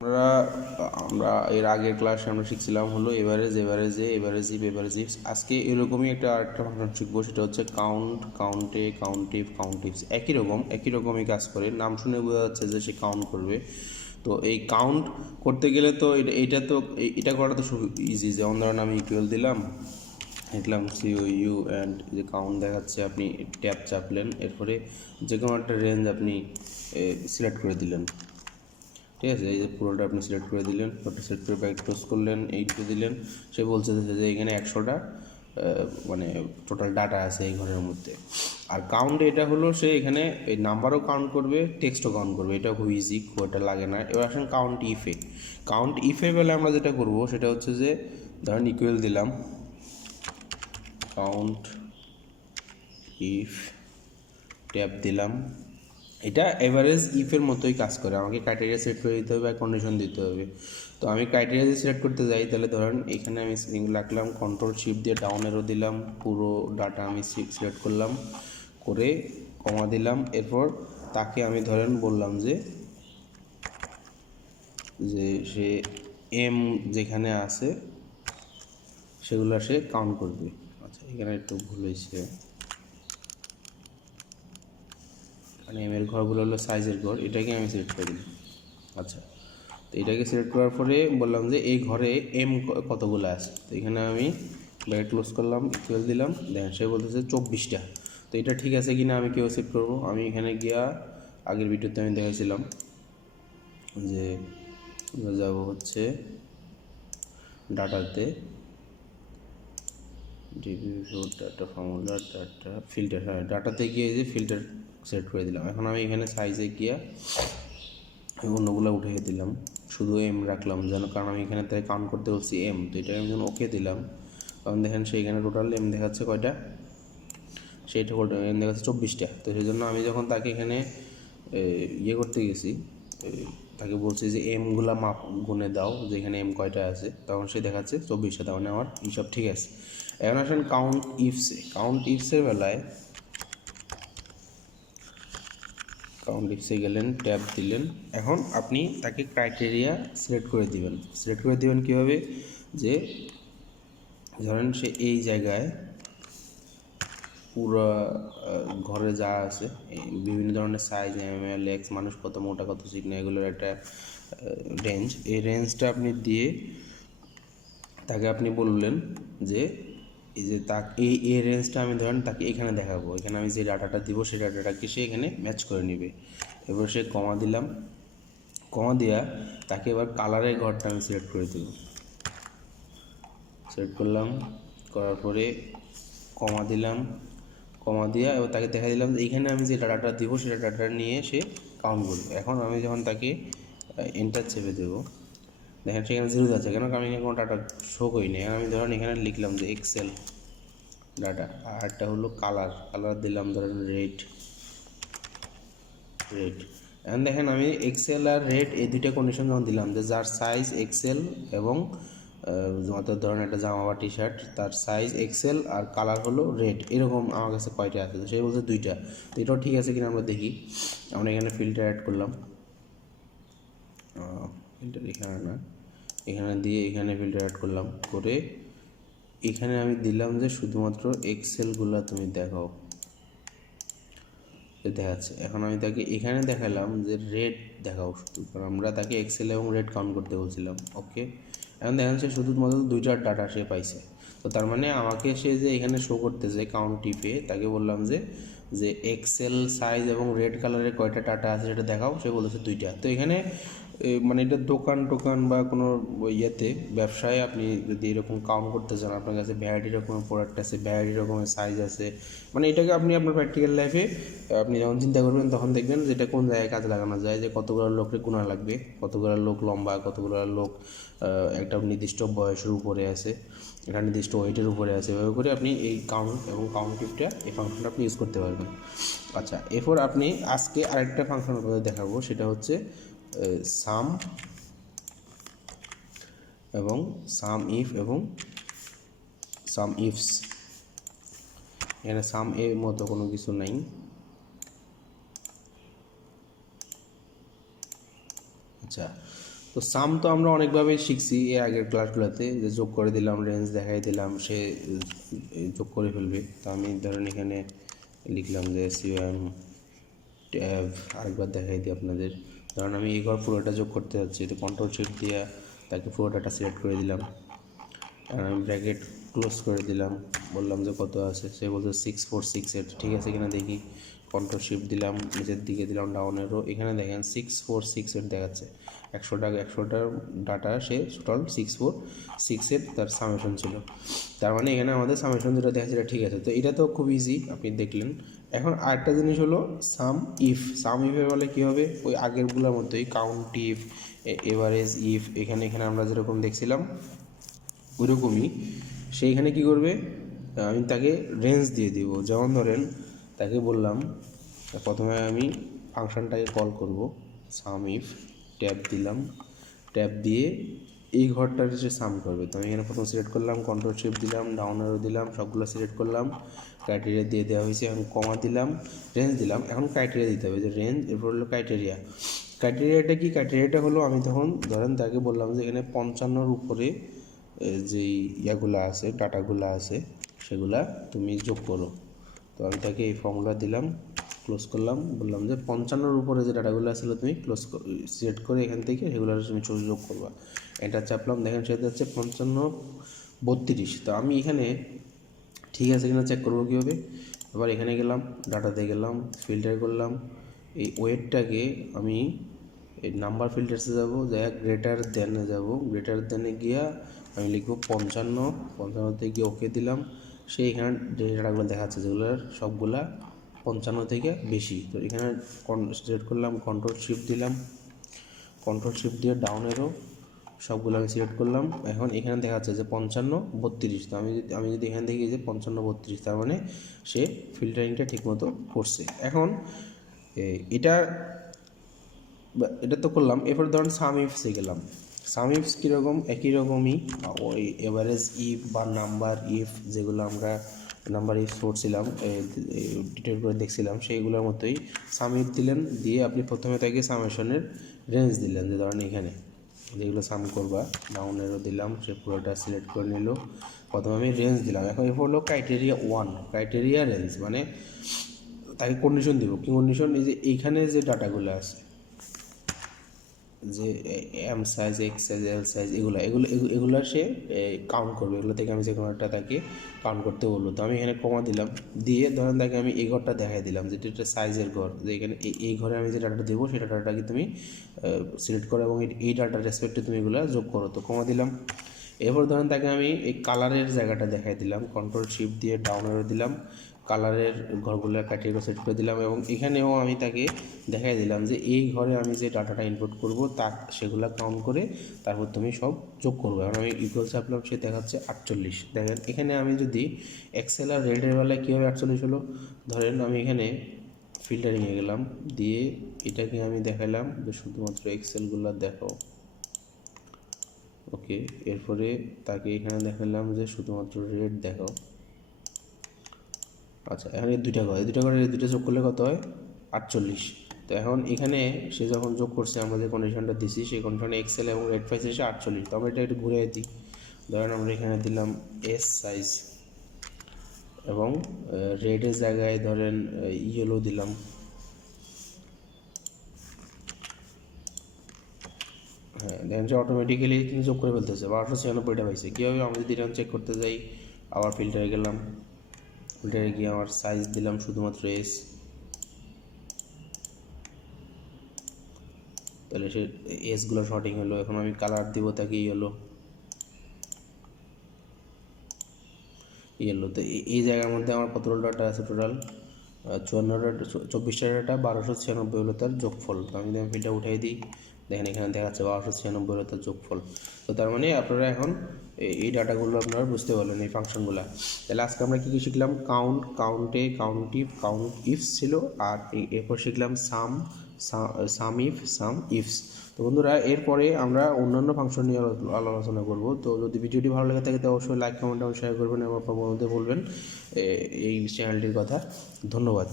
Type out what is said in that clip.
আমরা এর আগের ক্লাসে আমরা শিখছিলাম হলো এভারেজ, এভারেজ ইফ। আজকে এরকমই আরেকটা ফাংশন শিখবো, সেটা হচ্ছে কাউন্ট, কাউন্টিফস। একই রকমই কাজ করে, নাম শুনে বোঝা যাচ্ছে যে সে কাউন্ট করবে। তো এই কাউন্ট করতে গেলে তো এটা করা তো খুব ইজি। যেমন ধরেন আমি ইকুয়াল দিলাম, লিখলাম COU অ্যান্ড যে কাউন্ট দেখাচ্ছে, আপনি ট্যাব চাপলেন, এরপরে যে কোনো একটা রেঞ্জ আপনি সিলেক্ট করে দিলেন। ঠিক আছে, এই যে পুরোটা আপনি সিলেক্ট করে দিলেন, ওটা সিলেক্ট করে ব্যাক ক্লোজ করলেন, এইটে দিলেন। সে বলছে যে এখানে 100টা মানে টোটাল ডাটা আছে এই ঘরের মধ্যে। আর কাউন্ট এটা হলো সে এখানে এই নাম্বারও কাউন্ট করবে, টেক্সটও কাউন্ট করবে। এটা খুব ইজি, খুব একটা লাগে না। এবার আসেন কাউন্ট ইফে বেলা আমরা যেটা করব সেটা হচ্ছে যে ধরেন ইকুয়াল দিলাম কাউন্ট ইফ, ট্যাব দিলাম। এটা এভারেজ ইফের মতোই কাজ করে, আমাকে ক্রাইটেরিয়া সিলেক্ট করে দিতে হবে আর কন্ডিশন দিতে হবে। তো আমি ক্রাইটেরিয়া যদি সিলেক্ট করতে যাই, তাহলে ধরেন এখানে আমি রাখলাম কন্ট্রোল শিফট দিয়ে ডাউন এরো দিলাম, পুরো ডাটা আমি সিলেক্ট করলাম, করে কমা দিলাম। এরপর তাকে আমি ধরেন বললাম যে সে এম যেখানে আছে সেগুলো সে কাউন্ট করবে। আচ্ছা, এখানে একটু ভুল হয়েছে, মানে এমের ঘরগুলো হলো সাইজের ঘর, এটাকে আমি সিলেক্ট করে দিলাম। আচ্ছা, তো এটাকে সিলেক্ট করার পরে বললাম যে এই ঘরে এম কতগুলো আছে। তো এখানে আমি ব্র্যাকেট ক্লোজ করলাম, ইকুয়াল দিলাম, দেখেন সে বলতেছে 24টা। তো এটা ঠিক আছে কি না আমি কেউ সেট করবো। আমি এখানে গিয়া আগের ভিডিওতে আমি দেখাইছিলাম যে যাব হচ্ছে ডাটাতে, ডাটা ফর্মুলা, ডাটা ফিল্টার, হ্যাঁ ডাটাতে গিয়ে যে ফিল্টার সেট করে দিলাম। এখন আমি এখানে সাইজে গিয়া অন্যগুলো উঠিয়ে দিলাম, শুধু এম রাখলাম যেন, কারণ আমি এখানে তাই কাউন্ট করতে বলছি এম। তো এটা আমি যখন ওকে দিলাম, কারণ দেখেন সেইখানে টোটাল এম দেখাচ্ছে কয়টা, সেইটা এম দেখাচ্ছে 24টা। তো সেই জন্য আমি যখন তাকে এখানে ইয়ে করতে গেছি, তাকে বলছি যে এমগুলা মাপ গুনে দাও, যেখানে এম কয়টা আছে, তখন সে দেখাচ্ছে 24টা। তার মানে আমার এইসব ঠিক আছে। এখন আসেন কাউন্ট ইফসের বেলায় কাউন্ট ইফসে গেলেন, ট্যাব দিলেন। এখন আপনি তাকে ক্রাইটেরিয়া সিলেক্ট করে দিবেন কীভাবে, যে ধরেন সে এই জায়গায় পুরো ঘরে যা আছে বিভিন্ন ধরনের সাইজ, ML, X, মানুষ কত মোটা কত চিকনা, এগুলোর একটা রেঞ্জ। এই রেঞ্জটা আপনি দিয়ে তাকে আপনি বললেন যে এই যে এই রেঞ্জটা আমি ধরেন তাকে এখানে দেখাবো, এখানে আমি যে ডাটাটা দিব সেই ডাটাটাকে সে এখানে ম্যাচ করে নেবে। এবার সে কমা দিলাম, কমা দেওয়া তাকে এবার কালারের ঘরটা আমি সিলেক্ট করে দেব, সিলেক্ট করলাম, করার পরে কমা দিলাম, কমা দিয়া এবার তাকে দেখা দিলাম যে এইখানে আমি যে ডাটাটা দিব সেটা ডাটা নিয়ে সে কাউন্ট করবে। এখন আমি যখন তাকে এন্টার চেপে দেবো, দেখেন সেখানে 0 আছে, কেন আমি এখানে কোনো ডাটা শো করি না। আমি ধরেন এখানে লিখলাম যে এক্সেল ডাটা, আর একটা হলো কালার দিলাম ধরেন রেড। এখন দেখেন আমি এক্সেল আর রেড এই দুইটা কন্ডিশন যখন দিলাম, যে যার সাইজ এক্সেল এবং ধরেন একটা জামা বা টি শার্ট, তার সাইজ এক্সেল আর কালার হলো রেড, এরকম আমার কাছে কয়টা আছে, তো সে বলছে 2টা। তো এটাও ঠিক আছে কিনা আমরা দেখি। আমরা এখানে ফিল্টার অ্যাড করলাম, ফিল্টার এখানে না, এখানে দিয়ে এখানে ফিল্টার অ্যাড করলাম, করে এখানে আমি দিলাম যে শুধুমাত্র এক্সেলগুলো তুমি দেখাও, দেখাচ্ছে। এখন আমি তাকে এখানে দেখালাম যে রেড দেখাও শুধু, কারণ আমরা তাকে এক্সেল এবং রেড কাউন্ট করতে বলছিলাম। ওকে, এখন দেখেন সে শুধুমাত্র 2টার ডাটা সে পাইছে। তো তার মানে আমাকে সে যে এখানে শো করতেছে কাউন্ট টিপে, তাকে বললাম যে এক্সেল সাইজ এবং রেড কালারের কয়টা ডাটা আছে সেটা দেখাও, সে বলেছে 2টা। তো এখানে মানে এটা দোকান বা কোনো ইয়েতে ব্যবসায় আপনি যদি এরকম কাউন্ট করতে চান, আপনার কাছে ভ্যারাইটি রকমের প্রোডাক্ট আছে, ভ্যারাইটি রকমের সাইজ আছে, মানে এটাকে আপনি আপনার প্র্যাকটিক্যাল লাইফে আপনি যখন চিন্তা করবেন তখন দেখবেন যে এটা কোন জায়গায় কাজে লাগানো যায়, যে কতগুলো লোকের গুণা লাগবে, কতগুলো লোক লম্বা, কতগুলো লোক একটা নির্দিষ্ট বয়সের উপরে আছে, একটা নির্দিষ্ট ওয়েটের উপরে আছে। এভাবে করে আপনি এই কাউন্ট এবং কাউন্টিভটা এই ফাংশনটা আপনি ইউজ করতে পারবেন। আচ্ছা, এরপর আপনি আজকে আরেকটা ফাংশন দেখাবো, সেটা হচ্ছে সাম এবং সাম ইফ এবং সাম ইফস। এখানে সাম এর মতো কোনো কিছু নাই। আচ্ছা, তো তো সাম তো আমরা অনেকভাবেই শিখছি এর আগের ক্লাসগুলোতে, যে যোগ করে দিলাম, রেঞ্জ দেখাই দিলাম, সে যোগ করে ফেলবে। তো আমি ধরেন এখানে লিখলাম যে সিএম ট্যাব, আরেকবার দেখাই দিই আপনাদের। ধরেন আমি এই ঘর পুরোটা যোগ করতে যাচ্ছি, তো কন্ট্রোল শিফট দিয়ে তাকে পুরো ডাটা সিলেক্ট করে দিলাম, আর আমি ব্র্যাকেট ক্লোজ করে দিলাম, বললাম যে কত আছে, সে বলছে 6468, ঠিক আছে কিনা দেখি। কন্ট্রোল শিফট দিলাম, নিচের দিকে দিলাম ডাউনেরও, এখানে দেখেন 6468 দেখাচ্ছে। 100টার ডাটা সে টোটাল 6468 তার সামেশন ছিল। তার মানে এখানে আমাদের সামেশন যেটা দেখা যাচ্ছে ঠিক আছে। তো এটা তো খুব ইজি, আপনি দেখলেন। এখন আরেকটা জিনিস হলো সাম ইফের বলে কী হবে, ওই আগেরগুলোর মতোই কাউন্টিফ, এভারেজ ইফ, এখানে আমরা যেরকম দেখছিলাম ওইরকমই সেইখানে কী করবে, আমি তাকে রেঞ্জ দিয়ে দিব। যেমন ধরেন তাকে বললাম, প্রথমে আমি ফাংশনটাকে কল করব সামইফ, ট্যাব দিলাম, ট্যাব দিয়ে এই ঘরটার সে সাম করবে। তো আমি এখানে প্রথম সিলেক্ট করলাম, কন্ট্রোল শিফট দিলাম, ডাউন অ্যারো দিলাম, সবগুলো সিলেক্ট করলাম, ক্রাইটেরিয়া দিয়ে দেওয়া হয়েছে। এখন কমা দিলাম, রেঞ্জ দিলাম, এখন ক্রাইটেরিয়া দিতে হবে, যে রেঞ্জ, এরপর হলো ক্রাইটেরিয়াটা কি, ক্রাইটেরিয়াটা হলো আমি তখন ধরেন তাকে বললাম যে এখানে 55-র উপরে যেই ইয়াগুলো আছে, ডাটাগুলো আছে, সেগুলা তুমি যোগ করো। তো আমি তাকে এই ফর্মুলা দিলাম, ক্লোজ করলাম, বললাম যে 55-র উপরে যে ডাটাগুলো আসলে তুমি সিলেক্ট করে এখান থেকে সেগুলো তুমি যোগ করবা। এটা চাপলাম, দেখেন সেটা হচ্ছে 55-32। তো আমি এখানে ঠিক আছে কিনা চেক করবো কীভাবে, এবার এখানে গেলাম, ডাটাতে গেলাম, ফিল্টার করলাম, এই ওয়েটটাকে আমি এই নাম্বার ফিল্টার্সে যাব, যাই গ্রেটার দেনে যাব, গ্রেটার দেনে গিয়া আমি লিখবো 55 গিয়ে ওকে দিলাম। সেই এখানে যে ডাটাগুলো দেখাচ্ছে যেগুলোর সবগুলা 55 থেকে বেশি। তো এখানে সিলেক্ট করলাম, কন্ট্রোল শিফট দিলাম, কন্ট্রোল শিফট দিয়ে ডাউন এরো সবগুলো আমি সিলেক্ট করলাম। এখন এখানে দেখা যাচ্ছে যে 55-32। তো আমি যদি এখান থেকে যে 55-32, তার মানে সে ফিল্টারিংটা ঠিকমতো করছে। এখন এটা তো করলাম। এরপর ধরুন সামইফসে গেলাম, সামইফস কীরকম, একই রকমই ওই এভারেজ ইফ বা নাম্বার ইফ, যেগুলো আমরা নাম্বার ইফ করছিলাম, ডিটেল করে দেখছিলাম, সেইগুলোর মতোই সামইফ দিলেন, দিয়ে আপনি প্রথমে তাকে সামেশনের রেঞ্জ দিলেন, যে ধরেন এখানে যেগুলো সাম করবা, ডাউনেরও দিলাম, সে পুরোটা সিলেক্ট করে নিল। প্রথমে আমি রেঞ্জ দিলাম। এখন এরপর হলো ক্রাইটেরিয়া 1, ক্রাইটেরিয়া রেঞ্জ, মানে তাকে কন্ডিশন দিব। কি কন্ডিশন, এই যে এইখানে যে ডাটাগুলো আছে, যে M size, X size, L size, এগুলো সে কাউন্ট করবে। এগুলো থেকে আমি যে কোনো একটা তাকে কাউন্ট করতে বলবো। তো আমি এখানে কমা দিলাম, দিয়ে ধরেন তাকে আমি এই ঘরটা দেখাই দিলাম, যেটা একটা সাইজের ঘর, যে এখানে এই ঘরে আমি যে ডাটাটা দেবো সেই ডাটাটাকে তুমি সিলেক্ট করো এবং এই ডাটার রেসপেক্টে তুমি এগুলো যোগ করো। তো কমা দিলাম। এরপর ধরেন তাকে আমি এই কালারের জায়গাটা দেখাই দিলাম, কন্ট্রোল শিফট দিয়ে ডাউন অ্যারো দিলাম, কালারের ঘরগুলো ক্যাটেগরি সেট করে দিলাম, এবং এখানেও আমি তাকে দেখাই দিলাম যে এই ঘরে আমি যে ডাটাটা ইনপুট করব তা সেগুলো কাউন্ট করে তারপর তুমি সব যোগ করবো। এখন আমি ইকুয়াল চাপলাম, সে দেখাচ্ছে 48। দেখেন এখানে আমি যদি এক্সেল আর রেডের বেলায় কীভাবে 48 হলো, ধরেন আমি এখানে ফিল্টারিংয়ে গেলাম, দিয়ে এটাকে আমি দেখালাম যে শুধুমাত্র এক্সেলগুলো দেখাও, ওকে। এরপরে তাকে এখানে দেখালাম যে শুধুমাত্র রেড দেখাও। আচ্ছা, এখন এই দুইটা যোগ করলে কত হয়, 48। তো এখন এখানে সে যখন যোগ করছে, আমরা যে কন্ডিশনটা দিছি সেই কন্ডিশনে এক্সেল এবং রেড পাইছে সে 48। তো আমরা এটা একটু ঘুরে দিই, ধরেন আমরা এখানে দিলাম এস সাইজ, এবং রেডের জায়গায় ধরেন ইয়েলো দিলাম, হ্যাঁ দেখেন সে অটোমেটিক্যালি কিন্তু যোগ করে ফেলতেছে, 1296টা পাইছে। কীভাবে, আমি যদি এরকম চেক করতে যাই, আবার ফিল্টারে গেলাম, ফিল্টারে গিয়ে আমার সাইজ দিলাম শুধুমাত্র এস, তাহলে সে এসগুলো শর্টিং হলো। এখন আমি কালার দিব তাকে ইয়েলো, তো এই জায়গার মধ্যে আমার কত ডাটা আছে, টোটাল 24টা ডাটা, 1296 হলো তার যোগফল। তো আমি ফিল্টার উঠাই দিই, দেখেন এখানে দেখাচ্ছে 1296 হলো তার যোগফল। তো তার মানে আপনারা এখন এই ডাটাগুলো আপনারা বুঝতে পারলেন, এই ফাংশনগুলো। তাহলে আজকে আমরা কী কী শিখলাম, কাউন্টিফ, কাউন্টিফস ছিল, আর এরপর শিখলাম সামইফস। তো বন্ধুরা, এরপরে আমরা অন্যান্য ফাংশন নিয়ে আলোচনা করব। তো যদি ভিডিওটি ভালো লেগে থাকে তো অবশ্যই লাইক, কমেন্ট এবং শেয়ার করবেন এবং আপনার বন্ধুদের বলবেন এই চ্যানেলটির কথা। ধন্যবাদ।